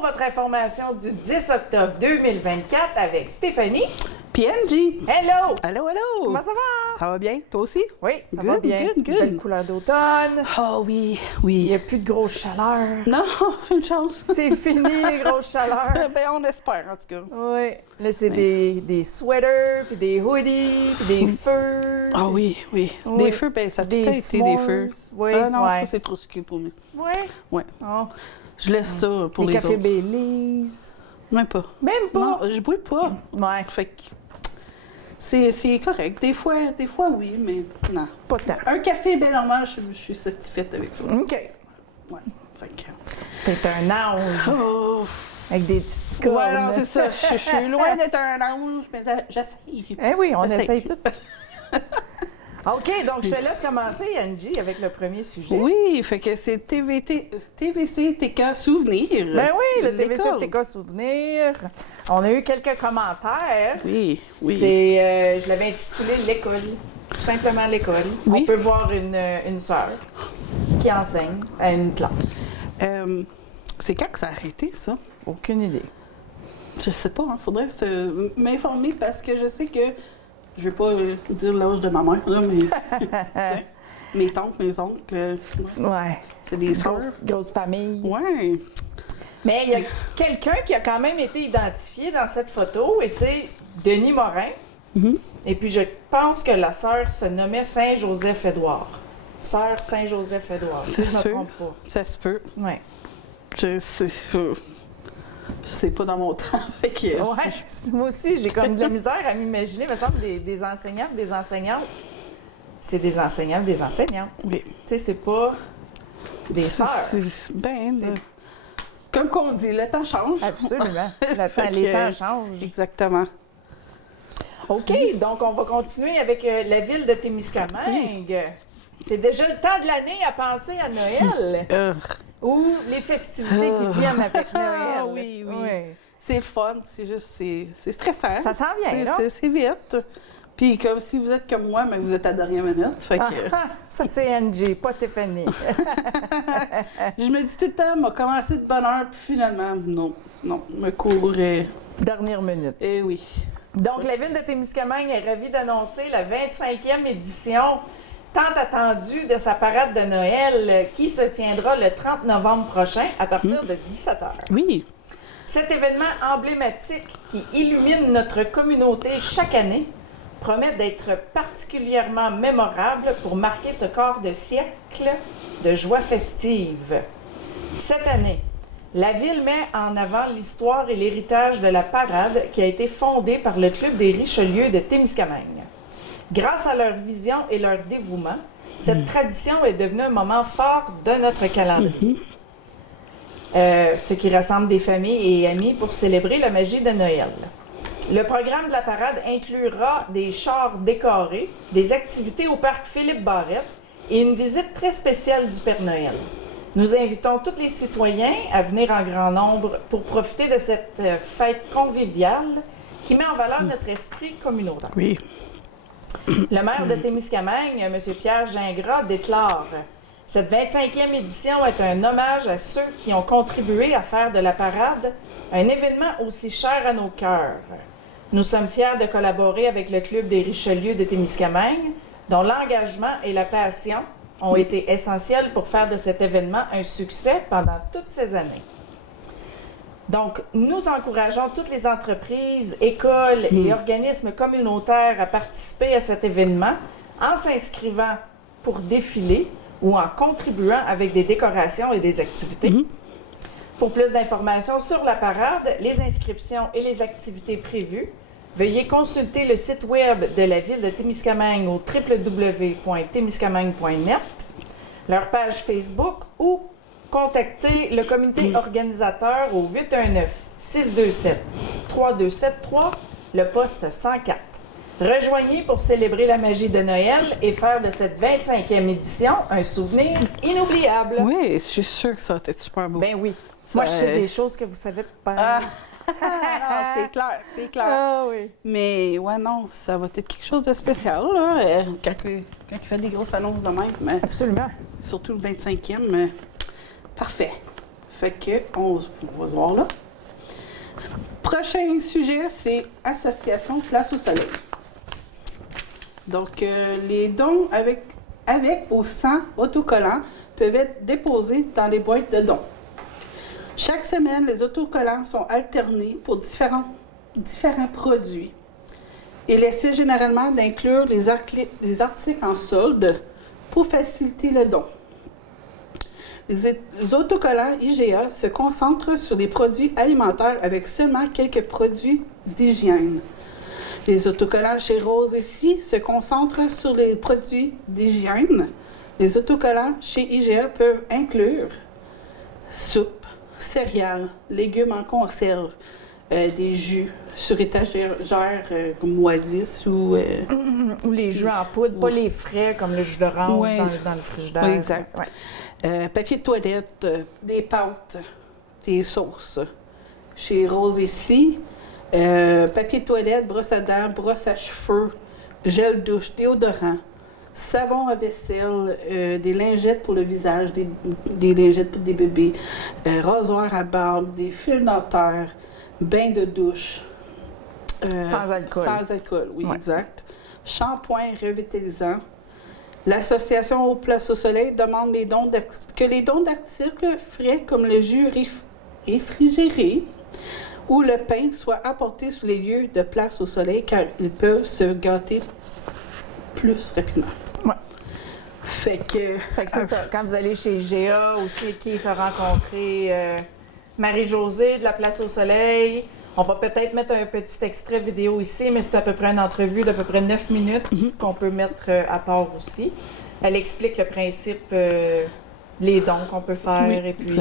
pour votre information du 10 octobre 2024 avec Stéphanie. PNG. Hello! Allô, allô! Comment ça va? Ça va bien? Toi aussi? Oui, ça va bien. Good. Belle couleur d'automne. Oh oui, Il oui. n'y a plus de grosse chaleur. Non, une chance. C'est fini, les grosses chaleurs. Ben, on espère, en tout cas. Oui. Là, c'est des sweaters, puis des hoodies, puis des feux. Ah oui, oui. Oui. Des feux, ben, ça a tout Des été des s'mores. feux. Oui, Ah non, ouais. ça, c'est trop sucré pour moi. Oui. Ouais. Oh. Je laisse ça pour Les les cafés autres. Baileys. Même pas. Même pas. Non, je bois pas. Ouais, Fait que c'est correct. Des fois, oui, mais non. pas tant. Un café, ben normal, je suis satisfaite avec ça. OK. Ouais. Fait que... T'es un ange Oh. avec des petites cornes. Ouais, non, c'est ça. Je suis loin d'être un ange, mais j'essaye. Eh oui, on J'essaye. essaye tout. OK, donc je te laisse commencer, Angie, avec le premier sujet. Oui, fait que c'est TVC TK Souvenir. Ben oui, le TVC L'école. TK Souvenir. On a eu quelques commentaires. Oui, oui. Je l'avais intitulé L'école. Tout simplement l'école. Oui. On peut voir une sœur qui enseigne à une classe. C'est quand que ça a arrêté, ça? Aucune idée. Je sais pas, hein. Faudrait m'informer parce que je sais que je vais pas dire l'âge de ma mère, là, mais mes tantes, mes oncles, Ouais. c'est des sœurs. Grosse famille. Ouais. Mais il y a quelqu'un qui a quand même été identifié dans cette photo et c'est Denis Morin. Mhm. Et puis je pense que la sœur se nommait Saint-Joseph-Édouard. Sœur Saint-Joseph-Édouard, si C'est je ne me sûr. trompe pas. Ça se peut. Ouais. C'est pas dans mon temps. Fait que, Ouais, moi aussi, j'ai comme de la misère à m'imaginer. Il me semble des enseignantes, des enseignantes. C'est des enseignants, des enseignantes. oui. Tu sais, c'est pas des sœurs. Ben, C'est- comme qu'on dit, le temps change. Absolument. Fait Les que, temps changent. Exactement. OK, donc on va continuer avec la ville de Témiscamingue. C'est déjà le temps de l'année à penser à Noël ou les festivités qui viennent avec Noël. Ah, oui. C'est fun, c'est juste, c'est stressant. Ça s'en vient, là. C'est vite. Puis comme si vous êtes comme moi, mais vous êtes à la dernière minute. Fait que, Ça, c'est Angie, pas Tiffany. je me dis tout le temps, m'a commencé de bonne heure, puis finalement, non, me courir. Dernière minute. Eh oui. Donc, la ville de Témiscamingue est ravie d'annoncer la 25e édition tant attendue de sa parade de Noël qui se tiendra le 30 novembre prochain à partir de 17h. Oui. Cet événement emblématique qui illumine notre communauté chaque année promet d'être particulièrement mémorable pour marquer ce quart de siècle de joie festive. Cette année, la ville met en avant l'histoire et l'héritage de la parade qui a été fondée par le Club des Richelieu de Témiscamingue. Grâce à leur vision et leur dévouement, cette tradition est devenue un moment fort de notre calendrier. Ce qui rassemble des familles et amis pour célébrer la magie de Noël. Le programme de la parade inclura des chars décorés, des activités au parc Philippe Barrette et une visite très spéciale du Père Noël. Nous invitons tous les citoyens à venir en grand nombre pour profiter de cette fête conviviale qui met en valeur notre esprit communautaire. Oui. Le maire de Témiscamingue, M. Pierre Gingras, déclare « Cette 25e édition est un hommage à ceux qui ont contribué à faire de la parade un événement aussi cher à nos cœurs. Nous sommes fiers de collaborer avec le Club des Richelieu de Témiscamingue, dont l'engagement et la passion ont été essentiels pour faire de cet événement un succès pendant toutes ces années. » Donc, nous encourageons toutes les entreprises, écoles et organismes communautaires à participer à cet événement en s'inscrivant pour défiler ou en contribuant avec des décorations et des activités. Pour plus d'informations sur la parade, les inscriptions et les activités prévues, veuillez consulter le site web de la ville de Témiscamingue au www.témiscamingue.net, leur page Facebook ou contacter le comité organisateur au 819-627-3273, le poste 104. Rejoignez pour célébrer la magie de Noël et faire de cette 25e édition un souvenir inoubliable. Oui, je suis sûre que ça va être super beau. Ben oui. Moi, je sais des choses que vous savez pas. Ah! Non, c'est clair, c'est clair. Ah oui. Mais ouais, non, ça va être quelque chose de spécial, là, quand il fait des grosses annonces de même. Mais Absolument. surtout le 25e. Parfait. Fait que, on va se voir là. Prochain sujet, c'est Association Place au Soleil. Donc, les dons avec ou sans autocollants peuvent être déposés dans les boîtes de dons. Chaque semaine, les autocollants sont alternés pour différents produits. Il essaie généralement d'inclure les articles en solde pour faciliter le don. Les autocollants IGA se concentrent sur les produits alimentaires avec seulement quelques produits d'hygiène. Les autocollants chez Rose ici se concentrent sur les produits d'hygiène. Les autocollants chez IGA peuvent inclure soupe, céréales, légumes en conserve, des jus sur étagère comme Oasis ou les jus en poudre, pas les frais comme le jus d'orange dans le frigidaire. Oui, exact. Ouais. Papier de toilette, des pâtes, des sauces. Chez Rose ici, papier de toilette, brosse à dents, brosse à cheveux, gel douche, déodorant, savon à vaisselle, des lingettes pour le visage, des lingettes pour des bébés, rasoir à barbe, des fils dentaires, bain de douche. Sans alcool. Sans alcool, oui, exact. Shampoing revitalisant. L'Association Place au Soleil demande que les dons d'articles frais comme le jus réfrigéré ou le pain soient apportés sur les lieux de Place au Soleil car ils peuvent se gâter plus rapidement. Ouais. Fait que c'est ça. Quand vous allez chez IGA aussi, qui fait rencontrer Marie-Josée de la Place au Soleil. On va peut-être mettre un petit extrait vidéo ici, mais c'est à peu près une entrevue d'à peu près 9 minutes qu'on peut mettre à part aussi. Elle explique le principe, les dons qu'on peut faire et puis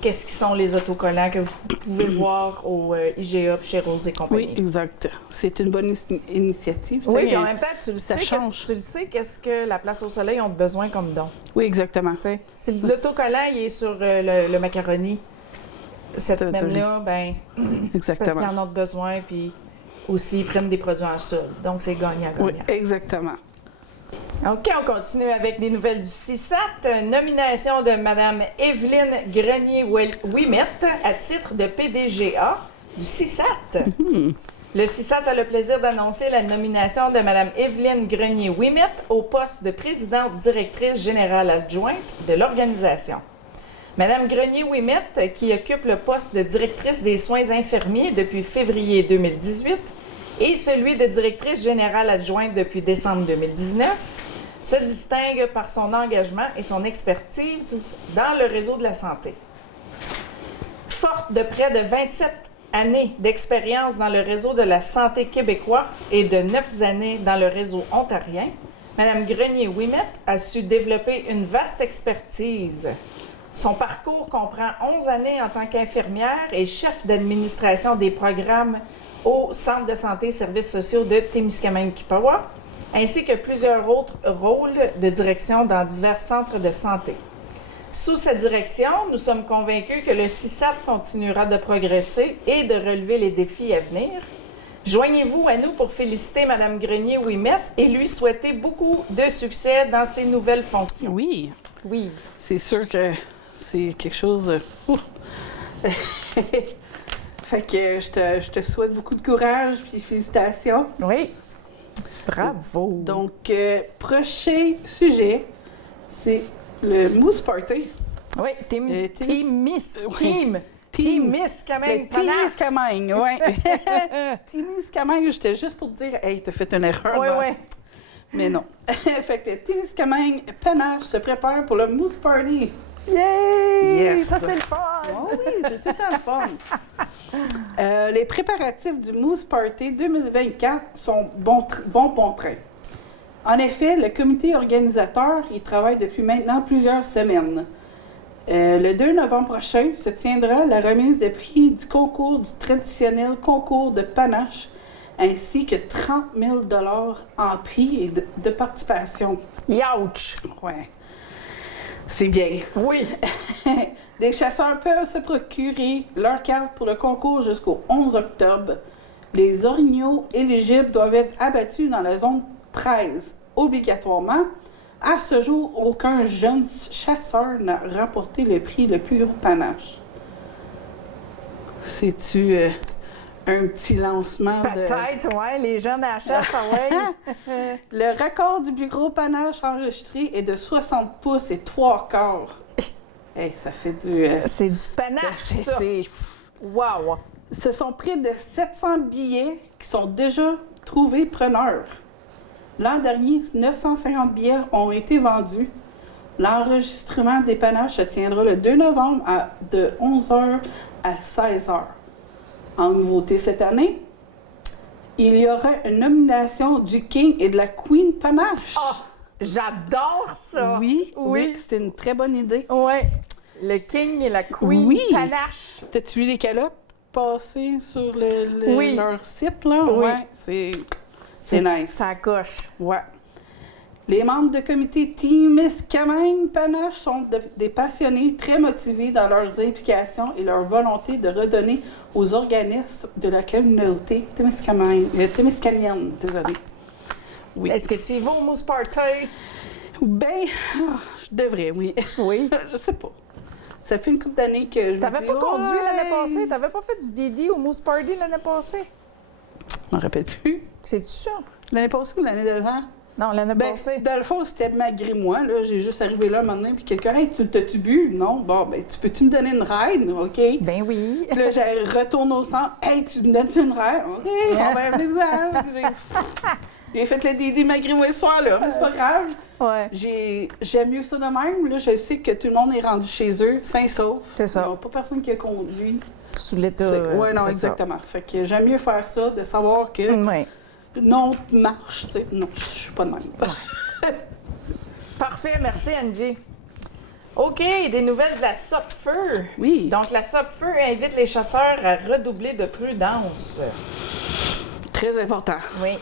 qu'est-ce qui sont les autocollants que vous pouvez voir au IGA chez Rose et compagnie. Oui, exact. C'est une bonne initiative. Oui, puis en même temps, tu le sais qu'est-ce que la Place au Soleil ont besoin comme don. Oui, exactement. T'sais, si l'autocollant il est sur le macaroni, cette semaine-là, ben, c'est parce qu'ils en ont besoin, puis aussi ils prennent des produits en solde. Donc, c'est gagnant-gagnant. Oui, exactement. OK, on continue avec des nouvelles du CISAT. Nomination de Mme Evelyne Grenier-Ouimet à titre de PDGA du CISAT. Le CISAT a le plaisir d'annoncer la nomination de Mme Evelyne Grenier-Ouimet au poste de présidente directrice générale adjointe de l'organisation. Mme Grenier-Ouimet, qui occupe le poste de directrice des soins infirmiers depuis février 2018 et celui de directrice générale adjointe depuis décembre 2019, se distingue par son engagement et son expertise dans le réseau de la santé. Forte de près de 27 années d'expérience dans le réseau de la santé québécois et de 9 années dans le réseau ontarien, Mme Grenier-Ouimet a su développer une vaste expertise. Son parcours comprend 11 années en tant qu'infirmière et chef d'administration des programmes au Centre de santé et services sociaux de Témiscamingue-Kippawa, ainsi que plusieurs autres rôles de direction dans divers centres de santé. Sous sa direction, nous sommes convaincus que le CISAT continuera de progresser et de relever les défis à venir. Joignez-vous à nous pour féliciter Mme Grenier-Ouimet et lui souhaiter beaucoup de succès dans ses nouvelles fonctions. Oui. Oui. C'est sûr que c'est quelque chose... Fait que je te souhaite beaucoup de courage et félicitations. Oui. Bravo. Donc, prochain sujet, c'est le Mousse Party. Oui, Team Miss Miscamingue. Team Miscamingue, oui. Team Miscamingue, j'étais juste pour te dire, hey, t'as fait une erreur. Oui, oui. Mais non. Fait que Team Miscamingue Panache se prépare pour le Mousse Party. Yay! Yes. Ça, c'est le fun! Oh oui, c'est tout le fun. Les préparatifs du Mousse Party 2024 vont bon train. En effet, le comité organisateur y travaille depuis maintenant plusieurs semaines. Le 2 novembre prochain se tiendra la remise des prix du concours du traditionnel concours de panache, ainsi que 30 000 $ en prix et de participation. Youch! Ouais. C'est bien. Oui. Les chasseurs peuvent se procurer leur carte pour le concours jusqu'au 11 octobre. Les orignaux éligibles doivent être abattus dans la zone 13, obligatoirement, À ce jour, aucun jeune chasseur n'a remporté le prix le plus gros panache. C'est-tu un petit lancement de... Peut-être, oui, les jeunes à la chasse, ouais. Le record du plus gros panache enregistré est de 60 pouces et 3/4. Hey, ça fait du... C'est du panache, ça. Wow! Ce sont près de 700 billets qui sont déjà trouvés preneurs. L'an dernier, 950 billets ont été vendus. L'enregistrement des panaches se tiendra le 2 novembre de 11h à 16h. En nouveauté cette année, il y aura une nomination du King et de la Queen Panache. Oh, j'adore ça! Oui, c'était une très bonne idée. Oui, le King et la Queen Oui. Panache. T'as-tu vu les calottes passer sur Oui. leur site, là? Oui. Ouais, c'est nice. Ça coche. Ouais. Les membres du comité Témiscamingue Panache sont des passionnés très motivés dans leurs implications et leur volonté de redonner aux organismes de la communauté témiscamienne. Désolée. Oui. Est-ce que tu y vas au Moose Party? Ben, je devrais, oui. Oui. Je sais pas. Ça fait une couple d'années que je T'avais me pas dis, conduit ouais. l'année passée? T'avais pas fait du Didi au Moose Party l'année passée? Je m'en rappelle plus. C'est-tu ça? L'année passée ou l'année d'avant? Non, l'année Ben, passée. dans le fond, c'était malgré moi. Là, j'ai juste arrivé là maintenant, puis quelqu'un, hey, t'as-tu bu? Non. Bon, ben, peux-tu me donner une ride? OK. Ben oui. Puis là, j'ai retourné au centre. Hey, tu me donnes une ride? OK, on va aller vous J'ai fait le Didi malgré moi ce soir, là. Mais c'est pas grave. Ouais. J'aime mieux ça de même. Là, je sais que tout le monde est rendu chez eux, sain et sauf. C'est ça. Il n'y a pas personne qui a conduit. Sous l'état. Oui, non, c'est exactement. Fait que j'aime mieux faire ça, de savoir que ça. Ouais. non, marche, tu sais. Non, je suis pas de même. Parfait, merci Angie. OK, des nouvelles de la SOPFEU. Oui. Donc, la SOPFEU invite les chasseurs à redoubler de prudence. Très important. Oui.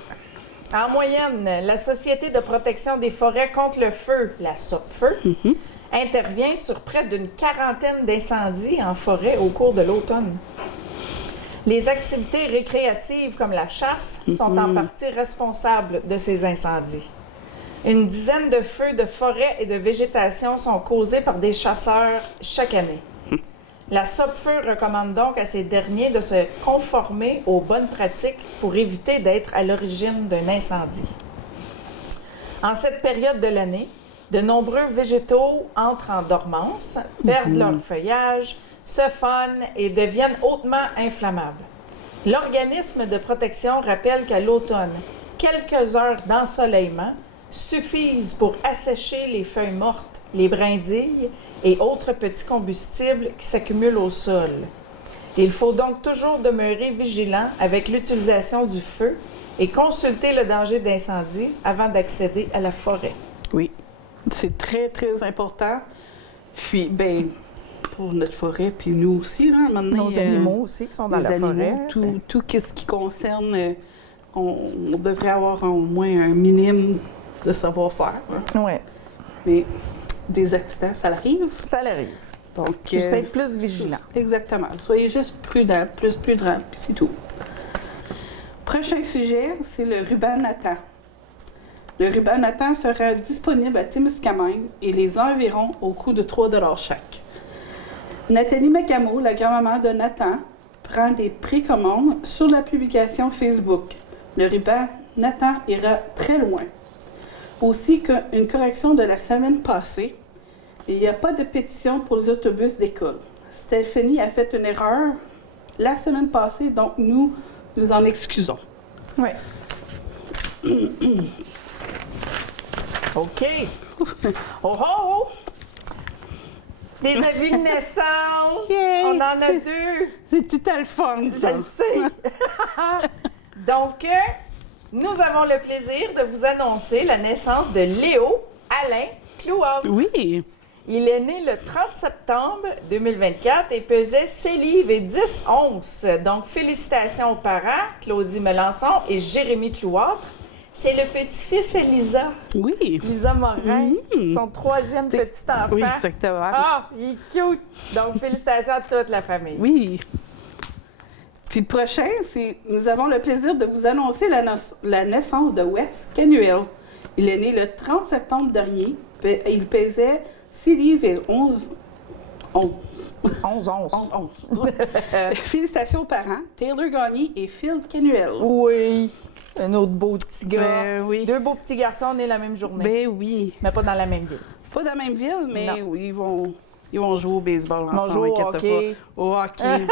En moyenne, la Société de protection des forêts contre le feu, la SOPFEU, intervient sur près d'une quarantaine d'incendies en forêt au cours de l'automne. Les activités récréatives comme la chasse sont en partie responsables de ces incendies. Une dizaine de feux de forêt et de végétation sont causés par des chasseurs chaque année. La SOPFEU recommande donc à ces derniers de se conformer aux bonnes pratiques pour éviter d'être à l'origine d'un incendie. En cette période de l'année, de nombreux végétaux entrent en dormance, perdent leur feuillage, se fanent et deviennent hautement inflammables. L'organisme de protection rappelle qu'à l'automne, quelques heures d'ensoleillement suffisent pour assécher les feuilles mortes, les brindilles et autres petits combustibles qui s'accumulent au sol. Il faut donc toujours demeurer vigilant avec l'utilisation du feu et consulter le danger d'incendie avant d'accéder à la forêt. Oui, c'est très, très important. Puis, ben pour notre forêt, puis nous aussi, là, maintenant. Nos animaux aussi qui sont dans la forêt. Tout ce qui concerne, on devrait avoir au moins un minimum de savoir-faire. Oui. Mais des accidents, ça arrive. Ça l'arrive. Donc, J'essaie être plus vigilant. Exactement. Soyez juste prudent, plus prudent, puis c'est tout. Prochain sujet, c'est le ruban Nathan. Le ruban Nathan sera disponible à Témiscamingue et les environs au coût de 3 $ chaque. Nathalie Macamo, la grand-maman de Nathan, prend des précommandes sur la publication Facebook. Le ruban Nathan ira très loin. Aussi qu'une correction de la semaine passée, il n'y a pas de pétition pour les autobus d'école. Stéphanie a fait une erreur la semaine passée, donc nous en excusons. Oui. OK. Oh oh! Des avis de naissance! Yay! On en a 2! C'est tout à le fun, Je ça. le sais! Donc, nous avons le plaisir de vous annoncer la naissance de Léo Alain Clouard. Oui. Il est né le 30 septembre 2024 et pesait 6 livres et 10 onces. Donc, félicitations aux parents, Claudie Melançon et Jérémy Clouard. C'est le petit-fils de Lisa. Oui. Lisa Morin, son 3e petit enfant. Oui, exactement. Ah, il est cute! Donc, félicitations à toute la famille. Oui. Puis le prochain, c'est nous avons le plaisir de vous annoncer la naissance de Wes Canuel. Il est né le 30 septembre dernier. Il pesait 6 livres et 11... 11. Félicitations aux parents, Taylor Gagné et Phil Kenuel. Oui. Un autre beau petit gars. Ben oui. 2 beaux petits garçons nés la même journée. Ben oui. Mais pas dans la même ville. Pas dans la même ville, mais Non. oui, ils vont jouer au baseball ensemble. Ils vont jouer au hockey. Pas. Au hockey.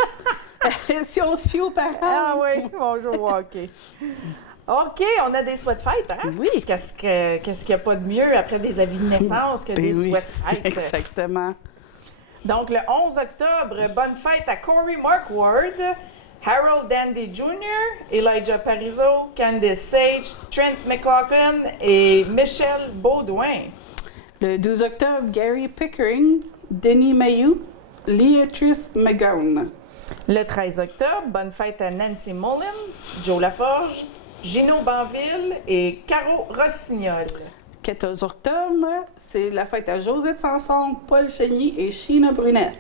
Si on se fie aux parents. Ah oui, bonjour au hockey. OK, on a des souhaits de fête, hein? Oui. Qu'est-ce qu'il n'y a pas de mieux après des avis de naissance que Ben des oui. souhaits de fête? Exactement. Donc, le 11 octobre, bonne fête à Corey Mark Ward, Harold Dandy Jr., Elijah Parizeau, Candice Sage, Trent McLaughlin et Michel Baudouin. Le 12 octobre, Gary Pickering, Denis Mayou, Leatrice McGowan. Le 13 octobre, bonne fête à Nancy Mullins, Joe Laforge, Gino Banville et Caro Rossignol. 14 octobre, c'est la fête à Josette Sanson, Paul Chenny et Sheena Brunet.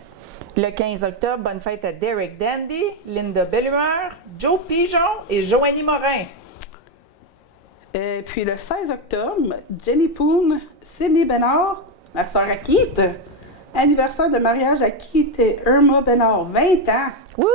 Le 15 octobre, bonne fête à Derek Dandy, Linda Bellumeur, Joe Pigeon et Joanie Morin. Puis le 16 octobre, Jenny Poon, Sydney Bénard, ma sœur à Keith. Anniversaire de mariage à Keith et Irma Bénard, 20 ans. Wouhou!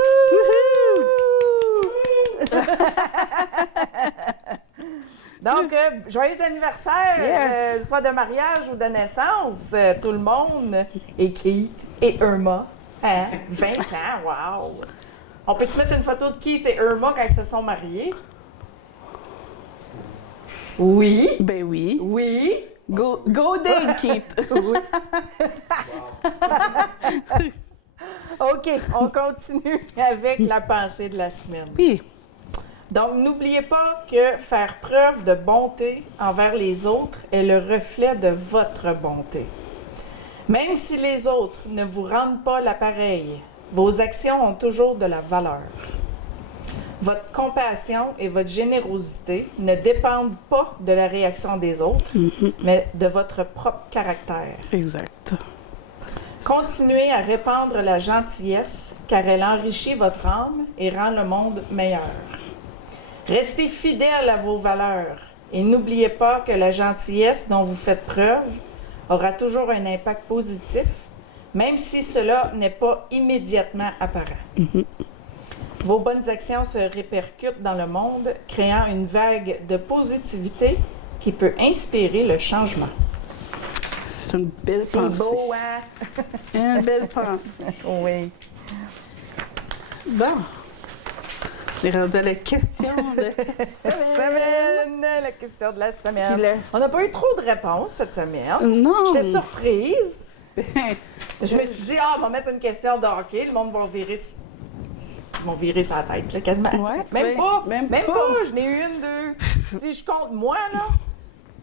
Donc, joyeux anniversaire, Yes. soit de mariage ou de naissance, tout le monde. Et Keith et Irma, hein? 20 ans, wow! On peut-tu mettre une photo de Keith et Irma quand ils se sont mariés? Oui. Ben oui. Oui. Go date, Keith. OK, on continue avec la pensée de la semaine. Oui. Donc, n'oubliez pas que faire preuve de bonté envers les autres est le reflet de votre bonté. Même si les autres ne vous rendent pas l'appareil, vos actions ont toujours de la valeur. Votre compassion et votre générosité ne dépendent pas de la réaction des autres, mais de votre propre caractère. Exact. Continuez à répandre la gentillesse, car elle enrichit votre âme et rend le monde meilleur. Restez fidèle à vos valeurs et n'oubliez pas que la gentillesse dont vous faites preuve aura toujours un impact positif, même si cela n'est pas immédiatement apparent. Vos bonnes actions se répercutent dans le monde, créant une vague de positivité qui peut inspirer le changement. C'est une belle C'est pensée. beau, hein? Une belle pensée. Oui. Bon. On est rendu à la question de Semaine, la question de la semaine. Puis la- On n'a pas eu trop de réponses cette semaine. Non. J'étais surprise. Je me suis dit, on va mettre une question de hockey, le monde va virer, ils vont virer sa tête, là, quasiment. Ouais, même ben, pas, même même pas. pas. Je n'ai eu une, deux. Si je compte moi, là,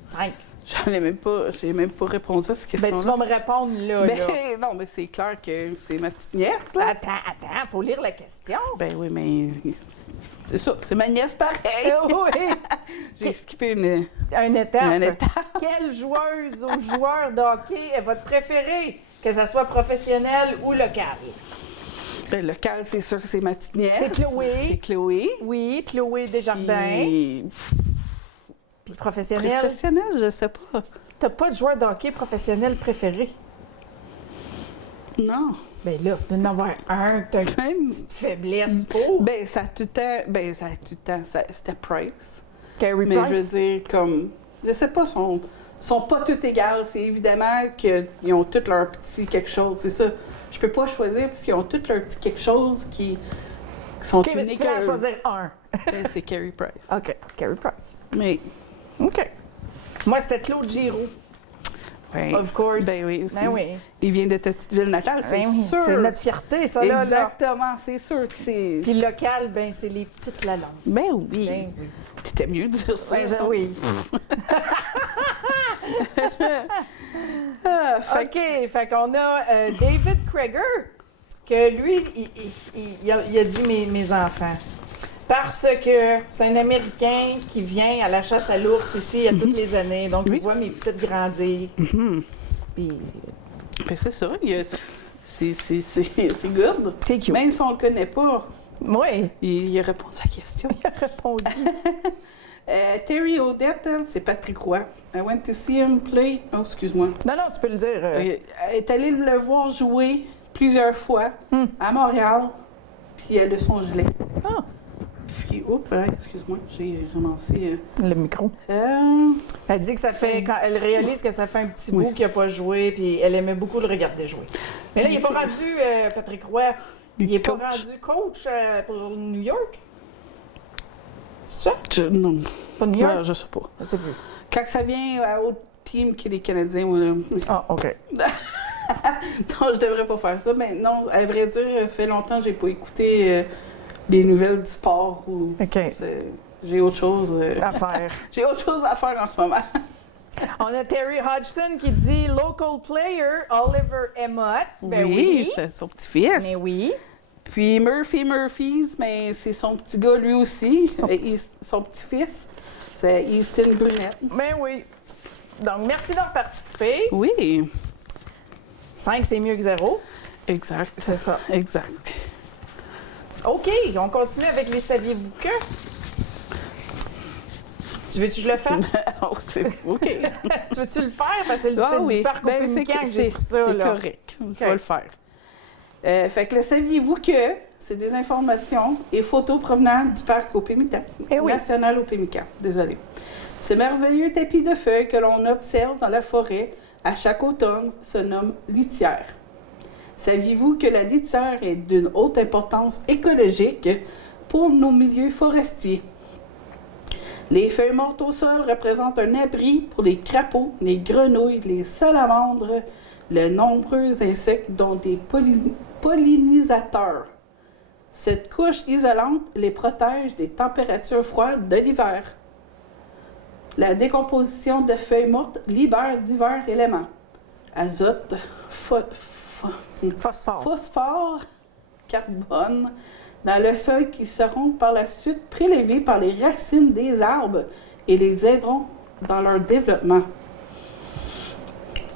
5. J'en ai même pas, j'ai même pas répondu à cette question-là. Ben, tu vas me répondre là, là. Ben, non, mais c'est clair que c'est ma petite nièce, là. Attends, faut lire la question. Ben oui, mais c'est ça, c'est ma nièce pareil. Oui, J'ai skippé une... une étape. Une étape. Quelle joueuse ou joueur de hockey est votre préféré, que ce soit professionnel ou local? Ben, local, c'est sûr que c'est ma petite nièce. C'est Chloé. C'est Chloé. Oui, Chloé Desjardins. Puis, Puis professionnel. professionnel, je sais pas. T'as pas de joueur de hockey professionnel préféré? Non. Ben là, tu dois en avoir un que t'as une petite faiblesse pour. Ben, ça a tout le temps, c'était Price. Carey Mais Price. je veux dire, comme, je sais pas, sont pas toutes égales. C'est évidemment qu'ils ont tous leur petit quelque chose. C'est ça. Je peux pas choisir parce qu'ils ont tous leur petit quelque chose qui sont OK, mais si uniques tu à veux en eux. choisir un. Ben, c'est Carey Price. OK, Carey Price. Mais, OK. Moi, c'était Claude Giroux, ouais. of course. Ben oui, Ben oui. Il vient de ta petite ville natale, c'est Ben oui, sûr. c'est notre fierté, ça, là. Exactement, c'est sûr que c'est... Puis local, ben c'est les petites Lalandes. Ben oui. Ben oui. T'étais mieux de dire ça. Ben, oui. Ah, fait OK, fait qu'on a David Krieger, que lui, il a dit mes enfants. Parce que c'est un Américain qui vient à la chasse à l'ours ici à toutes les années. Donc, Oui. il voit mes petites grandir. Puis, Ben, c'est ça. C'est ça. C'est good. c'est cute. Même si on le connaît pas, Oui, il répond à sa question. il a répondu. Terry Odette, elle, c'est Patrick Roy. I went to see him play. Oh, excuse-moi. Non, tu peux le dire. Elle est allée le voir jouer plusieurs fois à Montréal, puis elle a son gilet. Ah, Puis, oups, excuse-moi, j'ai ramassé. le micro. Elle dit que ça fait, quand elle réalise que ça fait un petit bout qu'il n'a pas joué, puis elle aimait beaucoup le regarder jouer. Mais là, il n'est pas rendu, Patrick Roy, il n'est pas rendu coach pour New York? C'est ça? Non. Pas New York? Ouais, je sais pas. Je sais plus. Quand ça vient à autre team que les Canadiens, moi, là. Ah, OK. Non, je devrais pas faire ça. Mais non, à vrai dire, ça fait longtemps que j'ai pas écouté les nouvelles du sport. OK. J'ai autre chose. À faire. J'ai autre chose à faire en ce moment. On a Terry Hodgson qui dit local player Oliver Emmott. Ben oui. C'est son petit-fils. Mais oui. Puis Murphys, mais c'est son petit gars lui aussi. Son petit-fils. C'est Easton Brunette. Ben oui. Donc, merci d'avoir participé. Oui. 5, c'est mieux que 0. Exact. C'est ça. Exact. OK, on continue avec les saviez-vous que? Tu veux-tu que je le fasse? Oh, c'est OK. Tu veux-tu le faire? Parce que c'est du parc au Pémican que j'ai pris ça. C'est correct. On va le faire. Fait que le saviez-vous que c'est des informations et photos provenant du parc au Pémican. National au Pémican. Désolée. Ce merveilleux tapis de feuilles que l'on observe dans la forêt à chaque automne se nomme litière. Saviez-vous que la litière est d'une haute importance écologique pour nos milieux forestiers? Les feuilles mortes au sol représentent un abri pour les crapauds, les grenouilles, les salamandres, les nombreux insectes dont des pollinisateurs. Cette couche isolante les protège des températures froides de l'hiver. La décomposition de feuilles mortes libère divers éléments. Azote, phosphore, carbone, dans le sol qui seront par la suite prélevés par les racines des arbres et les aideront dans leur développement.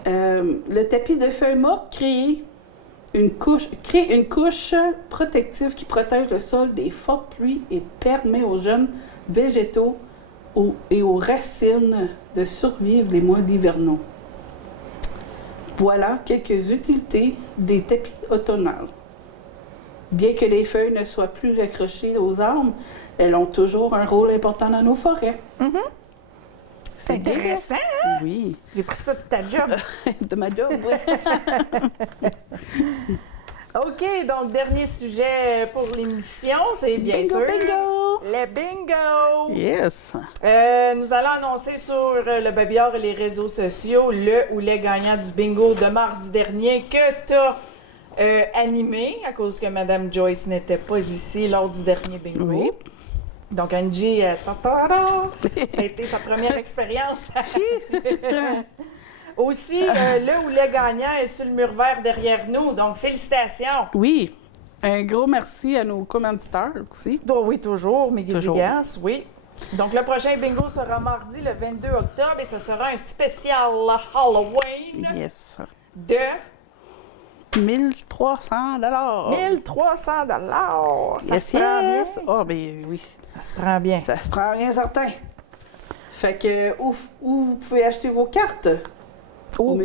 Le tapis de feuilles mortes crée une couche protective qui protège le sol des fortes pluies et permet aux jeunes végétaux et aux racines de survivre les mois hivernaux. Voilà quelques utilités des tapis automnales. Bien que les feuilles ne soient plus accrochées aux arbres, elles ont toujours un rôle important dans nos forêts. C'est intéressant, hein? Oui. J'ai pris ça de ta job. De ma job, oui. OK, donc dernier sujet pour l'émission, c'est bien sûr le bingo. Yes. Nous allons annoncer sur le Babillard et les réseaux sociaux le ou les gagnants du bingo de mardi dernier que tu as animé à cause que Mme Joyce n'était pas ici lors du dernier bingo. Oui. Donc Angie, ça a été sa première expérience. Aussi, le ou les gagnants est sur le mur vert derrière nous, donc félicitations. Oui. Un gros merci à nos commanditaires aussi. Oh, oui, toujours, Mégizigas, oui. Donc, le prochain bingo sera mardi, le 22 octobre, et ce sera un spécial Halloween Yes. de 1300 1300 Ça se prend bien. Ah, ben oui. Ça se prend bien. Ça se prend bien, certain. Fait que, où vous pouvez acheter vos cartes? Au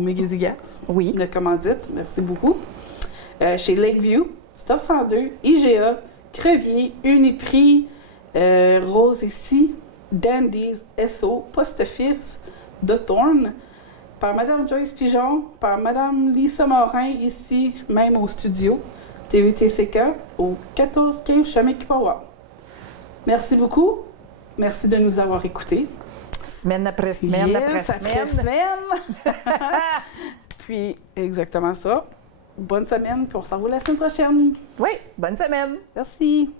Mégizigas. Oui. De commandite, merci beaucoup. Chez Lakeview, Stop 102, IGA, Crevier, Uniprix, Rose ici, Dandies, SO, Postoffice, de Thorne, par Mme Joyce Pigeon, par Mme Lisa Morin, ici, même au studio, TVTCK, au 1415 Chamik-Power. Merci beaucoup. Merci de nous avoir écoutés. Semaine après semaine, Yes, après semaine. Puis, exactement ça. Bonne semaine, puis on se revoit la semaine prochaine. Oui, bonne semaine. Merci.